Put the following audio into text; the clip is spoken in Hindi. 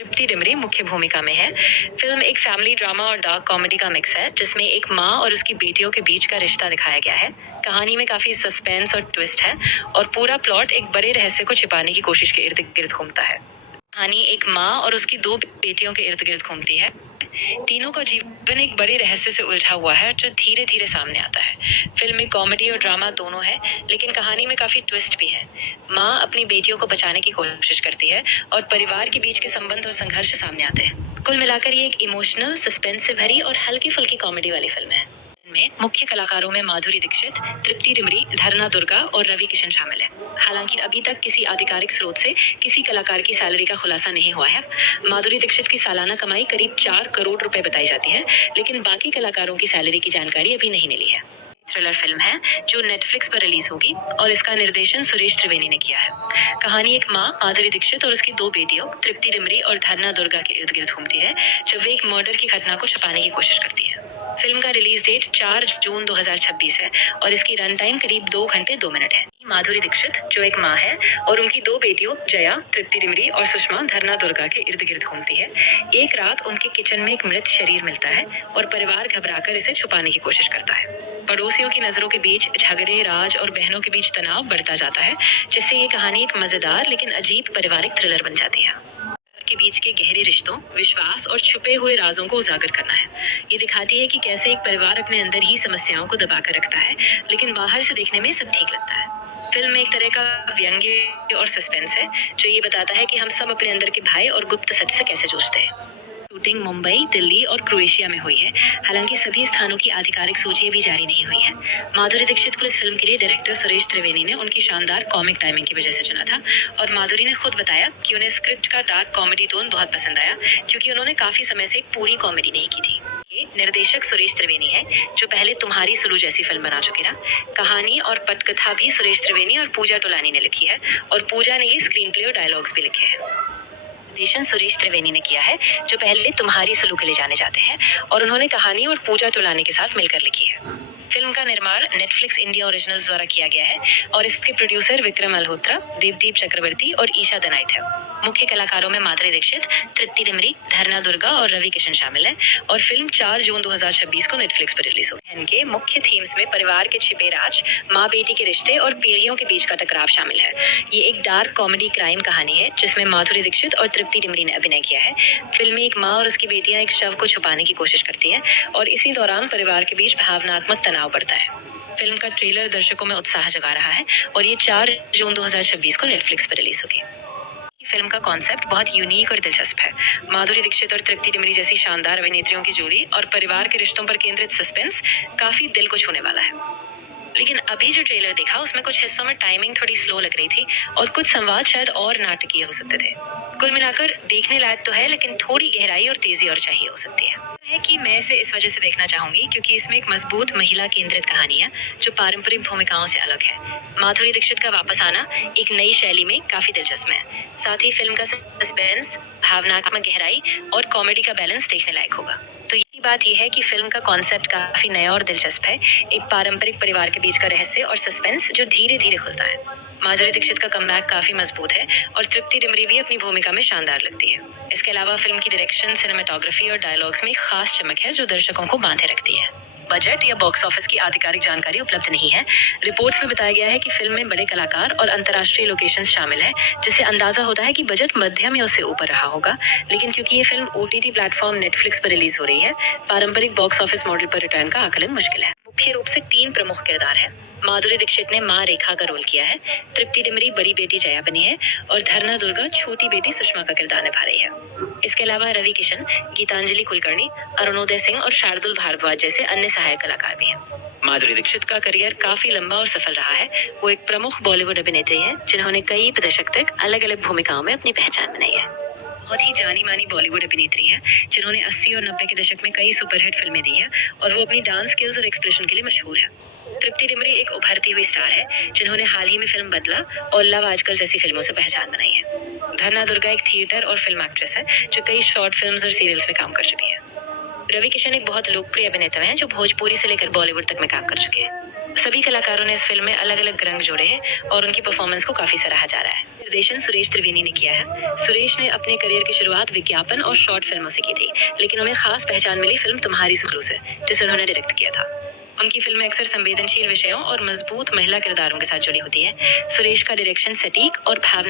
तृप्ति डिमरी मुख्य भूमिका में है। फिल्म एक फैमिली ड्रामा और डार्क कॉमेडी का मिक्स है, जिसमें एक माँ और उसकी बेटियों के बीच का रिश्ता दिखाया गया है। कहानी में काफी सस्पेंस और ट्विस्ट है और पूरा प्लॉट एक बड़े रहस्य को छिपाने की कोशिश के इर्द गिर्द घूमता है। कहानी एक माँ और उसकी दो बेटियों के इर्द गिर्द घूमती है। तीनों का जीवन एक बड़े रहस्य से उलझा हुआ है, जो धीरे धीरे सामने आता है। फिल्म में कॉमेडी और ड्रामा दोनों है, लेकिन कहानी में काफी ट्विस्ट भी है। माँ अपनी बेटियों को बचाने की कोशिश करती है और परिवार के बीच के संबंध और संघर्ष सामने आते हैं। कुल मिलाकर ये एक इमोशनल, सस्पेंस से भरी और हल्की फुल्की कॉमेडी वाली फिल्म है। में मुख्य कलाकारों में माधुरी दीक्षित, तृप्ति डिमरी, धरना दुर्गा और रवि किशन शामिल है। हालांकि अभी तक किसी आधिकारिक स्रोत से किसी कलाकार की सैलरी का खुलासा नहीं हुआ है। माधुरी दीक्षित की सालाना कमाई करीब 4 करोड़ रुपए बताई जाती है, लेकिन बाकी कलाकारों की सैलरी की जानकारी अभी नहीं मिली है। थ्रिलर फिल्म है जो नेटफ्लिक्स पर रिलीज होगी और इसका निर्देशन सुरेश त्रिवेणी ने किया है। कहानी एक माँ माधुरी दीक्षित और उसकी दो बेटियों तृप्ति डिमरी और धरना दुर्गा के इर्द गिर्द घूमती है, जब वे एक मर्डर की घटना को छुपाने की कोशिश करती है। फिल्म का रिलीज डेट 4 जून 2026 है और इसकी रन टाइम करीब 2 घंटे 2 मिनट है। माधुरी दीक्षित, जो एक माँ है, और उनकी दो बेटियों जया, तृप्ति डिमरी और सुषमा धरना दुर्गा के इर्द गिर्द घूमती है। एक रात उनके किचन में एक मृत शरीर मिलता है और परिवार घबराकर इसे छुपाने की कोशिश करता है। पड़ोसियों की नजरों के बीच झगड़े, राज और बहनों के बीच तनाव बढ़ता जाता है, जिससे ये कहानी एक मजेदार लेकिन अजीब पारिवारिक थ्रिलर बन जाती है। के बीच के गहरे रिश्तों, विश्वास और छुपे हुए राजों को उजागर करना है। ये दिखाती है कि कैसे एक परिवार अपने अंदर ही समस्याओं को दबा कर रखता है, लेकिन बाहर से देखने में सब ठीक लगता है। फिल्म में एक तरह का व्यंग्य और सस्पेंस है, जो ये बताता है कि हम सब अपने अंदर के भय और गुप्त सच से कैसे जूझते हैं। शूटिंग मुंबई, दिल्ली और क्रोएशिया में हुई है। हालांकि सभी स्थानों की आधिकारिक सूची अभी जारी नहीं हुई है। माधुरी दीक्षित को इस फिल्म के लिए डायरेक्टर सुरेश त्रिवेणी ने उनकी शानदार कॉमिक टाइमिंग की वजह से चुना था और माधुरी ने खुद बताया कि उन्हें स्क्रिप्ट का डार्क कॉमेडी टोन बहुत पसंद आया, क्योंकि उन्होंने काफी समय से एक पूरी कॉमेडी नहीं की थी। ये निर्देशक सुरेश त्रिवेणी है, जो पहले तुम्हारी सुलू जैसी फिल्म बना चुके ना। कहानी और पटकथा भी सुरेश त्रिवेणी और पूजा टोलानी ने लिखी है और पूजा ने ही स्क्रीन प्ले और डायलॉग्स भी लिखे हैं। निर्देशन सुरेश त्रिवेणी ने किया है, जो पहले तुम्हारी सुलू के लिए जाने जाते हैं, और उन्होंने कहानी और पूजा टोलानी के साथ मिलकर लिखी है। फिल्म का निर्माण नेटफ्लिक्स इंडिया ओरिजिनल्स द्वारा किया गया है और इसके प्रोड्यूसर विक्रम मल्होत्रा, देवदीप चक्रवर्ती और ईशा दनाइट है। मुख्य कलाकारों में माधुरी दीक्षित, तृप्ति डिमरी, धरना दुर्गा और रवि किशन शामिल हैं और फिल्म 4 जून 2026 को नेटफ्लिक्स पर रिलीज होगी। इनके मुख्य थीम्स में परिवार के छिपे राज, माँ बेटी के रिश्ते और पीढ़ियों के बीच का टकराव शामिल है। ये एक डार्क कॉमेडी क्राइम कहानी है, जिसमें माधुरी दीक्षित और तृप्ति डिमरी ने अभिनय किया है। फिल्म में एक माँ और उसकी बेटियां एक शव को छुपाने की कोशिश करती है और इसी दौरान परिवार के बीच भावनात्मक तनाव बढ़ता है। फिल्म का ट्रेलर दर्शकों में उत्साह जगा रहा है और ये 4 जून 2026 को नेटफ्लिक्स पर रिलीज होगी। फिल्म का कॉन्सेप्ट बहुत यूनिक और दिलचस्प है। माधुरी दीक्षित और तृप्ति डिमरी जैसी शानदार अभिनेत्रियों की जोड़ी और परिवार के रिश्तों पर केंद्रित सस्पेंस काफी दिल को छूने वाला है। लेकिन अभी जो ट्रेलर देखा, उसमें कुछ हिस्सों में टाइमिंग थोड़ी स्लो लग रही थी और कुछ संवाद शायद और नाटकीय हो सकते थे। कुल मिलाकर देखने लायक तो है, लेकिन थोड़ी गहराई और तेजी और चाहिए हो सकती है कि मैं इसे इस वजह से देखना चाहूंगी क्योंकि इसमें एक मजबूत महिला केंद्रित कहानी है, जो पारंपरिक भूमिकाओं से अलग है। माधुरी दीक्षित का वापस आना एक नई शैली में काफी दिलचस्प है। साथ ही फिल्म का सस्पेंस, भावनात्मक गहराई और कॉमेडी का बैलेंस देखने लायक होगा। तो यही बात यह है कि फिल्म का कॉन्सेप्ट काफी नया और दिलचस्प है। एक पारंपरिक परिवार के बीच का रहस्य और सस्पेंस जो धीरे धीरे खुलता है। माधुरी दीक्षित का कमबैक काफी मजबूत है और तृप्ति डिमरी भी अपनी भूमिका में शानदार लगती है। इसके अलावा फिल्म की डायरेक्शन, सिनेमेटोग्राफी और डायलॉग्स में खास चमक है, जो दर्शकों को बांधे रखती है। बजट या बॉक्स ऑफिस की आधिकारिक जानकारी उपलब्ध नहीं है। रिपोर्ट्स में बताया गया है कि फिल्म में बड़े कलाकार और अंतर्राष्ट्रीय लोकेशंस शामिल हैं, जिससे अंदाजा होता है कि बजट मध्यम या उससे ऊपर रहा होगा। लेकिन क्योंकि ये फिल्म ओटीटी प्लेटफॉर्म नेटफ्लिक्स पर रिलीज हो रही है, पारंपरिक बॉक्स ऑफिस मॉडल पर रिटर्न का आकलन मुश्किल है। मुख्य रूप से 3 प्रमुख किरदार हैं। माधुरी दीक्षित ने माँ रेखा का रोल किया है, तृप्ति डिमरी बड़ी बेटी जया बनी है और धरना दुर्गा छोटी बेटी सुषमा का किरदार निभा रही है। इसके अलावा रवि किशन, गीतांजलि कुलकर्णी, अरुणोदय सिंह और शार्दुल भारद्वाज जैसे अन्य सहायक कलाकार भी हैं। माधुरी दीक्षित का करियर काफी लंबा और सफल रहा है। वो एक प्रमुख बॉलीवुड अभिनेत्री हैं, जिन्होंने कई दशक तक अलग अलग भूमिकाओं में अपनी पहचान बनाई है। बहुत ही जानी मानी बॉलीवुड अभिनेत्री हैं, जिन्होंने 80 और 90 के दशक में कई सुपरहिट फिल्में दी हैं और वो अपनी डांस स्किल्स और एक्सप्रेशन के लिए मशहूर है। तृप्ति डिमरी एक उभरती हुई स्टार है, जिन्होंने हाल ही में फिल्म बदला और लव आजकल जैसी फिल्मों से पहचान बनाई है। धरना दुर्गा एक थिएटर और फिल्म एक्ट्रेस है, जो कई शॉर्ट फिल्म्स और सीरियल्स में काम कर चुकी है। रवि किशन एक बहुत लोकप्रिय अभिनेता हैं, जो भोजपुरी से लेकर बॉलीवुड तक में काम कर चुके हैं। सभी कलाकारों ने इस फिल्म में अलग-अलग रंग जोड़े हैं और उनकी परफॉर्मेंस को काफी सराहा जा रहा है। निर्देशन सुरेश त्रिवेदी ने किया है। सुरेश ने अपने करियर की शुरुआत विज्ञापन और शॉर्ट फिल्मों से की थी, लेकिन उन्हें खास पहचान मिली फिल्म तुम्हारी सुखरू से, जिसे उन्होंने डायरेक्ट किया था। उनकी फिल्में अक्सर संवेदनशील विषयों और मजबूत महिला किरदारों के साथ जुड़ी होती हैं। सुरेश का डायरेक्शन सटीक और भावनात्मक